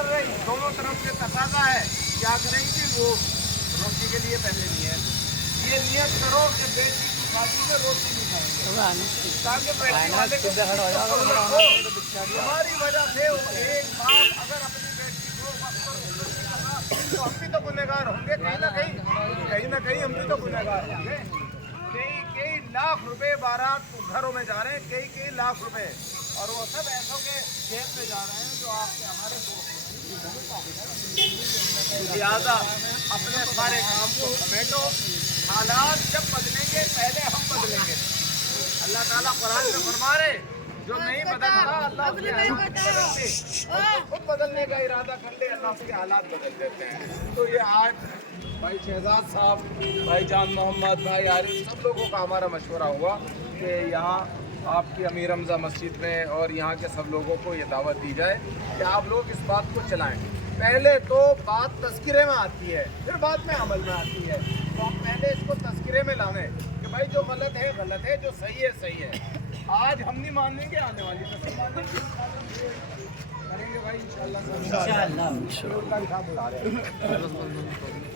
कर रही, दोनों तरफ से तकाजा है, क्या करेंगी वो रोटी के लिए पहले नहीं है। ये नियत करो कि बेटी की शादी में रोटी नहीं खाएंगे, ताकि बेटी वाले को हमारी वजह से एक बाप अगर अपनी बेटी को तो हम भी तो गुनहगार होंगे कहीं ना कहीं हम भी तो गुनहगार होंगे। कई लाख रुपए बारात घरों में जा रहे हैं, कई लाख रुपए, और वो सब ऐसों के जेब में जा रहे हैं जो आपके हमारे दोस्त हैं। लिहाजा अपने सारे काम को समेटो, हालात जब बदलेंगे पहले हम बदलेंगे। अल्लाह ताला कुरान में फरमा रहे, जो नहीं बदलता अल्लाह उसके हालात बदलते, और खुद बदलने का इरादा कर ले अल्लाह उसके हालात बदल देते हैं। तो ये आज भाई शहजाद साहब, भाई जान मोहम्मद, भाई आरिफ, सब लोगों का हमारा मशवरा हुआ कि यहाँ आपकी अमीर हमजा मस्जिद में और यहाँ के सब लोगों को ये दावत दी जाए कि आप लोग इस बात को चलाएं। पहले तो बात तज़किरे में आती है, फिर बाद में अमल में आती है। तो हम पहले इसको तज़किरे में लाने कि भाई जो गलत है गलत है, जो सही है सही है। आज हम नहीं मानेंगे, आने वाली नस्ल मानेंगे, करेंगे भाई इंशाअल्लाह।